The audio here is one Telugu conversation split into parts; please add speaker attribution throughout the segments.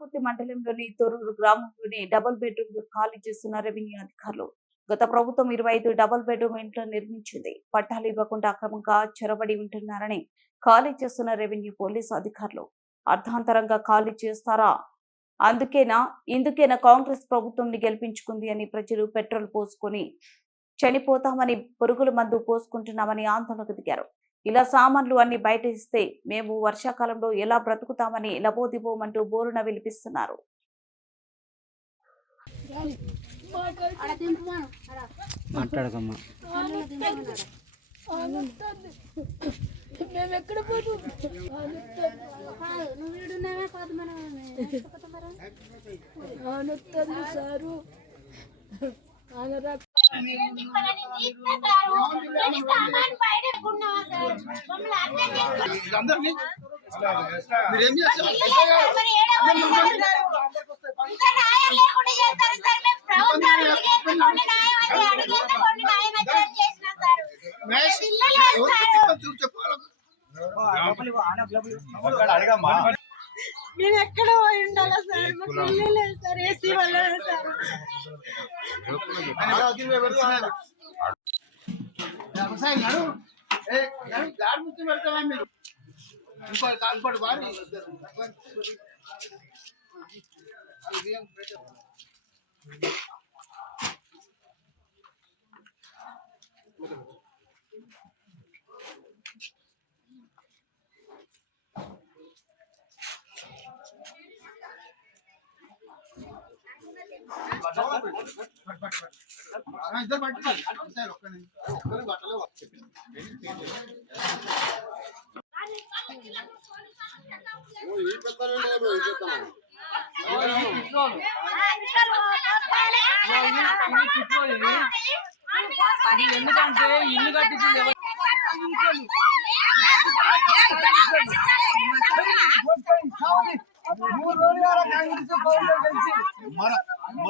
Speaker 1: వనపర్తి మండలంలోని తొర్రూరు గ్రామంలోని డబుల్ బెడ్రూమ్ ఖాళీ చేస్తున్న రెవెన్యూ అధికారులు గత ప్రభుత్వం ఇరవై ఐదు డబుల్ బెడ్రూమ్ ఇంట్లో నిర్మించింది. పట్టాలు ఇవ్వకుండా అక్రమంగా చొరబడి ఉంటున్నారని ఖాళీ చేస్తున్న రెవెన్యూ పోలీసు అధికారులు. అర్ధాంతరంగా ఖాళీ చేస్తారా? అందుకేనా? ఇందుకేనా కాంగ్రెస్ ప్రభుత్వంని గెలిపించుకుంది అని ప్రజలు పెట్రోల్ పోసుకొని చనిపోతామని పురుగుల మందు పోసుకుంటున్నామని ఆందోళనకు దిగారు. ఇలా సామాన్లు అన్ని బయట ఇస్తే మేము వర్షాకాలంలో ఎలా బ్రతుకుతామని లబోదిబోమంటూ బోరున విలిపిస్తున్నారు
Speaker 2: సారు.
Speaker 3: మీరేం చేస్తారు మహేష్ ఎవరికి చెప్పాలి
Speaker 2: మేము ఎక్కడ పోయి ఉండాలా సార్ మాకు ఇల్లు లేదు సార్ ఏసీ వల్ల సార్
Speaker 3: వ్యవసాయం గారు ఏ గారు దారి ముచ్చి పెడతావా మీరు ఇంకోటి ఇంకోటి బాగా ఇద్దరు పట్టుకోవాలి సార్ ఒక్క నిమిషం ఒక్కరు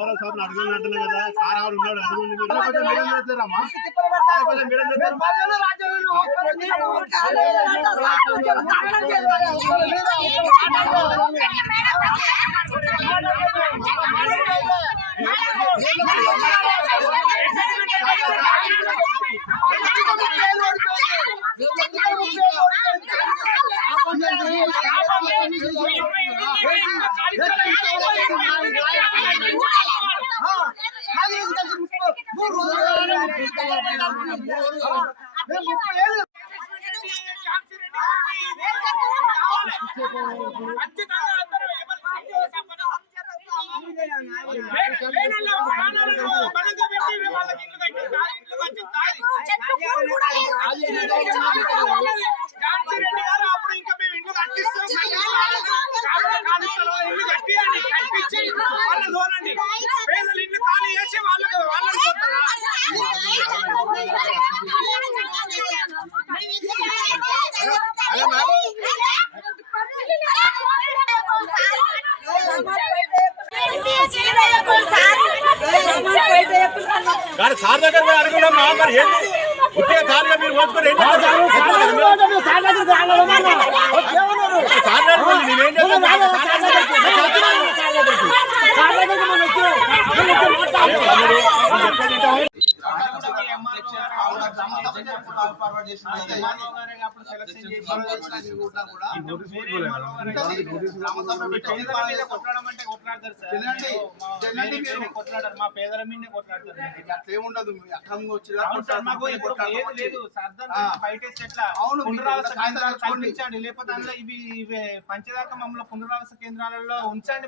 Speaker 3: బట్టలు
Speaker 4: ఎందుకంటే ఇల్లు కట్టించింది ఎవరు?
Speaker 5: మరోసారి అడగలంటున్నా కదా సార్ ఆవిడ ఉన్నాడు అడగండి మీరు. కొంచెం మీడియం చేస్తారమ్మా? కొంచెం మీడియం చేస్తారా?
Speaker 4: అప్పుడు
Speaker 5: కానీ సార్ దగ్గర పోయి అడగలేమ్మా మరి ఏంటి ఉట్టిగా ఖాళీగా మీరు పోసుకొని ఏం చేస్తారు? సార్ దగ్గరికి పోయి నేనేం చేస్తాను? దగ్గరికి
Speaker 4: మా పేదల మీద కొట్లాడతారు
Speaker 3: అక్రమంగా
Speaker 4: లేకపోతే ఇవి పంచదాక మమ్మల్ని పునరావాస కేంద్రాలలో ఉంచండి